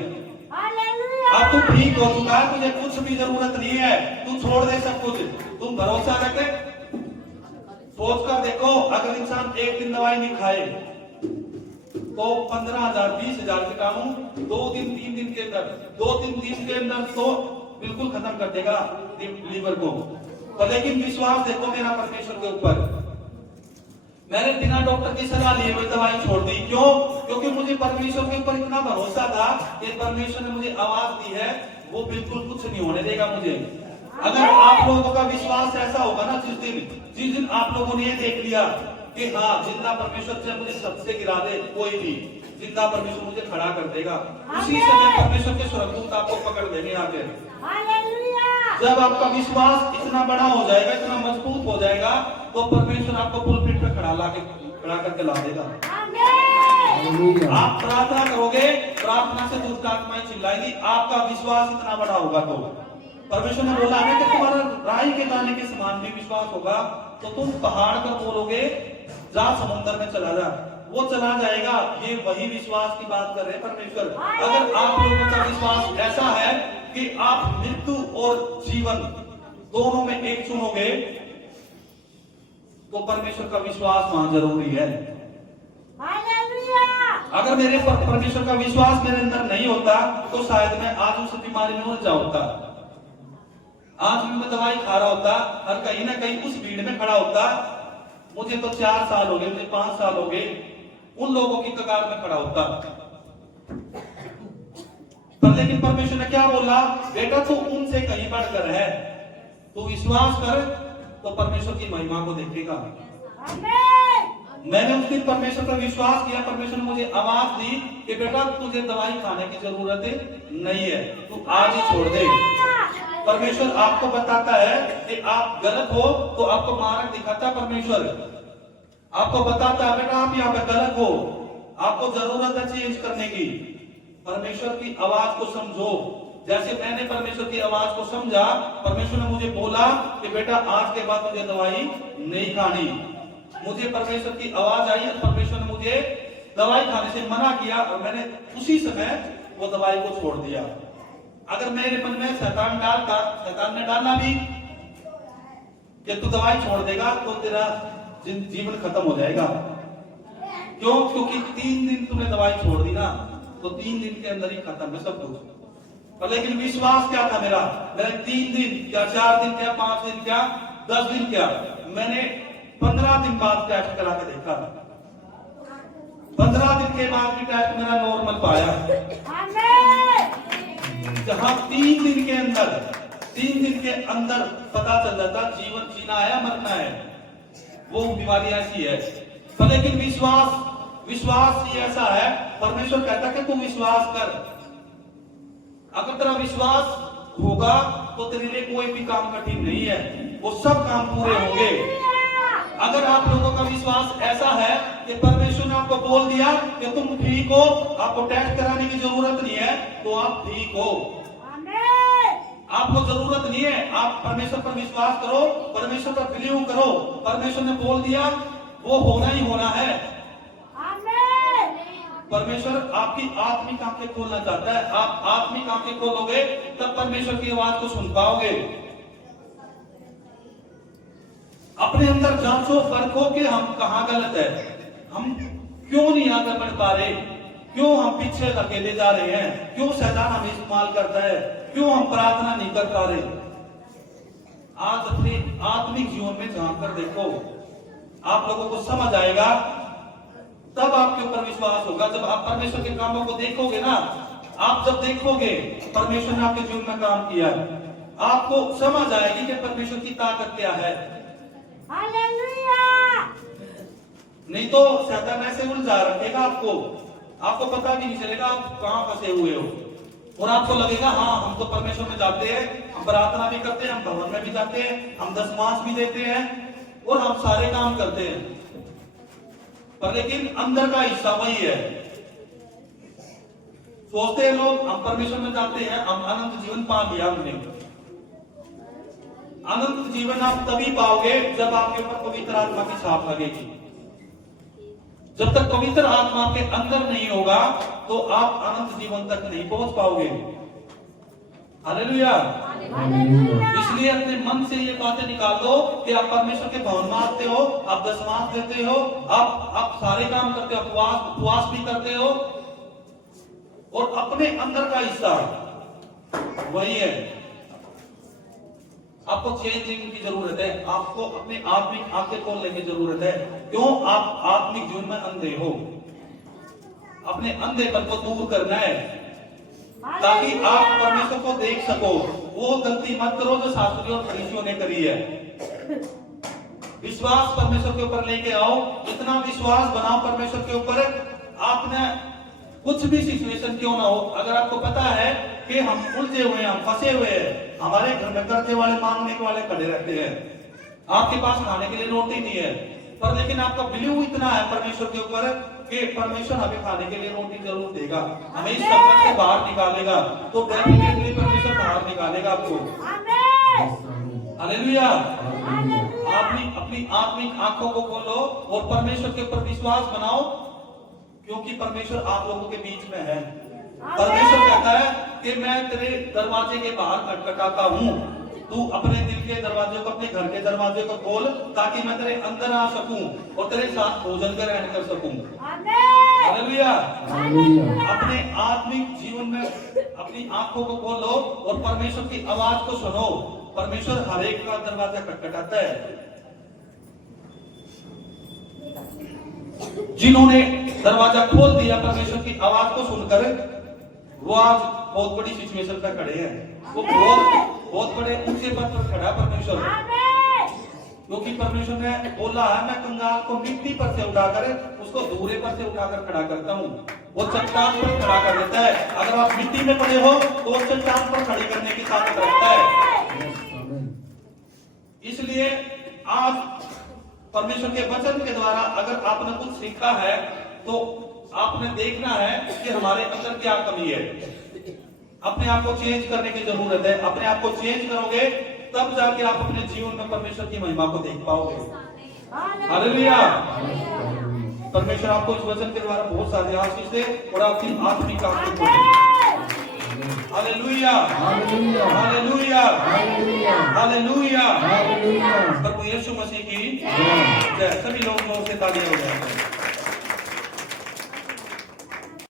अब तू ठीक हो चुका है, तुझे कुछ भी जरूरत नहीं है, तू छोड़ दे सब कुछ। तुम भरोसा रखे, सोच कर देखो, अगर इंसान एक दिन दवाई नहीं खाए तो 15,000 20,000 कीटाणु 2-3 दिन के अंदर, 2-3 दिन के अंदर तो बिल्कुल खत्म कर देगा लीवर को। तो लेकिन विश्वास देखो मेरा परमेश्वर के ऊपर, मैंने बिना डॉक्टर की सलाह लिए हुए दवाई छोड़ दी। क्यों? क्योंकि मुझे परमेश्वर के ऊपर इतना भरोसा था कि परमेश्वर ने मुझे आवाज दी है, वो बिल्कुल कुछ नहीं होने देगा मुझे। अगर आप लोगों का विश्वास ऐसा होगा ना, जिस दिन आप लोगों ने ये देख लिया कि हाँ जिंदा परमेश्वर से मुझे सबसे गिरा दे कोई भी, जिंदा परमेश्वर मुझे खड़ा कर देगा, उसी समय परमेश्वर के स्वर्गदूत आपको पकड़ देंगे आके। जब आपका विश्वास इतना बड़ा हो जाएगा, इतना मजबूत हो जाएगा, तो परमेश्वर आपको पुलपिट पे खड़ा करके ला देगा। आप प्रार्थना करोगे, प्रार्थना से दुष्ट आत्माएं चिल्लाएगी, आपका विश्वास इतना बड़ा होगा। तो परमेश्वर ने बोला है कि तुम्हारा राई के दाने के समान भी विश्वास होगा तो तुम पहाड़ पर बोलोगे जा समुद्र में चला जा, वो चला जाएगा। ये वही विश्वास की बात कर रहे हैं परमेश्वर। अगर आप लोगों का विश्वास ऐसा है कि आप मृत्यु और जीवन दोनों में एक चुनोगे तो परमेश्वर का विश्वास वहां जरूरी है। अगर मेरे परमेश्वर का विश्वास मेरे अंदर नहीं होता तो शायद मैं आज उस बीमारी में उलझा होता, आज भी मैं दवाई खा रहा होता और कहीं ना कहीं उस भीड़ में खड़ा होता। मुझे तो 4 साल हो गए, मुझे 5 साल हो गए, उन लोगों की कतार में खड़ा होता। पर लेकिन परमेश्वर ने क्या बोला, बेटा तू उनसे कहीं बढ़कर है, तू विश्वास कर तो परमेश्वर की महिमा को देखेगा। मैंने उस दिन परमेश्वर पर विश्वास किया, परमेश्वर ने मुझे आवाज दी कि बेटा तुझे दवाई खाने की जरूरत नहीं है, तू आज ही छोड़ दे। परमेश्वर आपको बताता है कि आप गलत हो तो आपको मार्ग दिखाता परमेश्वर, आपको बताता है बेटा आप यहाँ पे गलत हो, आपको जरूरत है चेंज करने की। परमेश्वर की आवाज को समझो, जैसे मैंने परमेश्वर की आवाज को समझा, परमेश्वर ने मुझे बोला कि बेटा आज के बाद तुझे दवाई नहीं खानी। मुझे परमेश्वर की आवाज आई और परमेश्वर ने मुझे दवाई खाने से मना किया और मैंने उसी समय वो दवाई को छोड़ दिया। अगर मेरे मन में शैतान ने डाला भी कि तू दवाई छोड़ देगा तो तेरा जीवन खत्म हो जाएगा। क्यों? क्योंकि 3 दिन तुमने दवाई छोड़ दी ना, तो 3 दिन के अंदर ही खत्म है सब कुछ। पर लेकिन विश्वास क्या था मेरा? मैंने 3 दिन क्या, 4 दिन क्या, 5 दिन क्या, 10 दिन क्या, मैंने 15 दिन बाद टेस्ट करा के देखा। 15 दिन के बाद भी टेस्ट मेरा नॉर्मल पाया। जहां 3 दिन के अंदर पता चल जाता जीवन जीना है या मरना है, वो बीमारी ऐसी है। पर लेकिन विश्वास ही ऐसा है, परमेश्वर कहता है कि तू विश्वास कर। अगर तेरा विश्वास होगा तो तेरे लिए कोई भी काम कठिन नहीं है, वो सब काम पूरे होंगे। अगर आप लोगों का विश्वास ऐसा है कि परमेश्वर ने आपको बोल दिया कि तुम ठीक हो, आपको टेस्ट कराने की जरूरत नहीं है, तो आप ठीक हो। आपको जरूरत नहीं है, आप परमेश्वर पर विश्वास करो, परमेश्वर पर बिलीव करो। परमेश्वर ने बोल दिया, वो होना ही होना है। परमेश्वर आपकी आत्मिक आंखें खोलना चाहता है। आप आत्मिक आंखें खोलोगे तब परमेश्वर की आवाज को सुन पाओगे। अपने अंदर जांचो, परखो कि हम कहां गलत है, हम क्यों नहीं आगे बढ़ पा रहे, क्यों हम पीछे अकेले जा रहे हैं, क्यों शैतान हमें इस्तेमाल करता है, क्यों हम प्रार्थना नहीं कर पा रहे। आज अपने आत्मिक जीवन में झांक कर देखो, आप लोगों को समझ आएगा, तब आपके ऊपर विश्वास होगा। जब आप परमेश्वर के कामों को देखोगे ना, आप जब देखोगे परमेश्वर ने आपके जीवन में काम किया, आपको समझ आएगी कि परमेश्वर की ताकत क्या है। नहीं तो शैतान ऐसे उलझा रखेगा आपको पता भी नहीं चलेगा आप कहां फंसे हुए हो, और आपको लगेगा हाँ हम तो परमेश्वर में जाते हैं, हम प्रार्थना भी करते हैं, हम भवन में भी जाते हैं, हम दशमांश भी देते हैं और हम सारे काम करते हैं, पर लेकिन अंदर का हिस्सा वही है। सोचते हैं लोग हम परमेश्वर में जाते हैं, हम अनंत जीवन पा लिया हमने। अनंत जीवन आप तभी पाओगे जब आपके ऊपर पवित्र आत्मा की छाप लगेगी। जब तक पवित्र आत्मा आपके अंदर नहीं होगा तो आप अनंत जीवन तक नहीं पहुंच पाओगे। हालेलुया। इसलिए अपने मन से ये बातें निकाल दो कि आप परमेश्वर के भवन में आते हो, आप दशमांश देते हो, आप सारे काम करते हो, उपवास भी करते हो, और अपने अंदर का हिस्सा वही है। आपको चेंजिंग की जरूरत है, आपको अपने आत्मिक आंखें खोलने की जरूरत है। क्यों? आप आत्मिक जीवन में अंधे हो, अपने अंधेपन को दूर करना है ताकि आप परमेश्वर को देख सको। वो गलती मत करो जो शास्त्रियों और फरीसियों ने करी है। विश्वास परमेश्वर के ऊपर लेके आओ, इतना विश्वास बनाओ परमेश्वर के ऊपर, आपने कुछ भी सिचुएशन क्यों ना हो, अगर आपको पता है कि हम उलझे हुए हैं, हम फंसे हुए हैं, हमारे घर में कर्जे वाले मांगने वाले खड़े रहते हैं, आपके पास खाने के लिए रोटी नहीं है, पर लेकिन आपका बिलीव इतना है परमेश्वर के ऊपर कि परमेश्वर हमें खाने के लिए रोटी जरूर देगा, हमें इस संकट से बाहर निकालेगा, तो डेफिनेटली परमेश्वर बाहर निकालेगा आपको। हालेलुया। अपनी आत्मिक आंखों को खोलो और परमेश्वर के ऊपर विश्वास बनाओ, क्योंकि परमेश्वर आप लोगों के बीच में है। परमेश्वर कहता है कि मैं तेरे दरवाजे के बाहर खटखटाता हूँ, तू अपने दिल के दरवाजे को, अपने घर के दरवाजे को खोल ताकि मैं तेरे अंदर आ सकूं और तेरे साथ भोजन ग्रहण कर सकूं। हालेलुया। अपने आत्मिक जीवन में अपनी आंखों को खोलो और परमेश्वर की आवाज को सुनो। परमेश्वर हर एक का दरवाजा खटखटाता है। जिन्होंने दरवाजा खोल दिया परमेश्वर की आवाज को सुनकर, वो आज बहुत बड़ी सिचुएशन पर खड़े हैं, वो बहुत बड़े ऊंचे पद पर खड़ा परमेश्वर, क्योंकि परमेश्वर ने बोला है मैं कंगाल को मिट्टी पर से उठाकर उसको धूरे पर से उठाकर खड़ा करता हूँ, वो चट्टान पर खड़ा कर देता है। अगर आप मिट्टी में पड़े हो तो वो चट्टान पर खड़ी करने की ताकत रखता है। इसलिए आज परमेश्वर के वचन के द्वारा अगर आपने कुछ सीखा है तो आपने देखना है कि हमारे अंदर क्या कमी है। अपने आप को चेंज करने की जरूरत है। अपने आप को चेंज करोगे तब जाके आप अपने जीवन में परमेश्वर की महिमा को देख पाओगे। हालेलुया। परमेश्वर आपको इस वचन के द्वारा बहुत सारे आशीष दे और आपकी आत्मिक आंखें खोले। हालेलुया, हालेलुया, हालेलुया, हालेलुया, हालेलुया। हालेलुया। प्रभु यीशु मसीह की जय। सभी लोग जोर से तालियां हो जाए।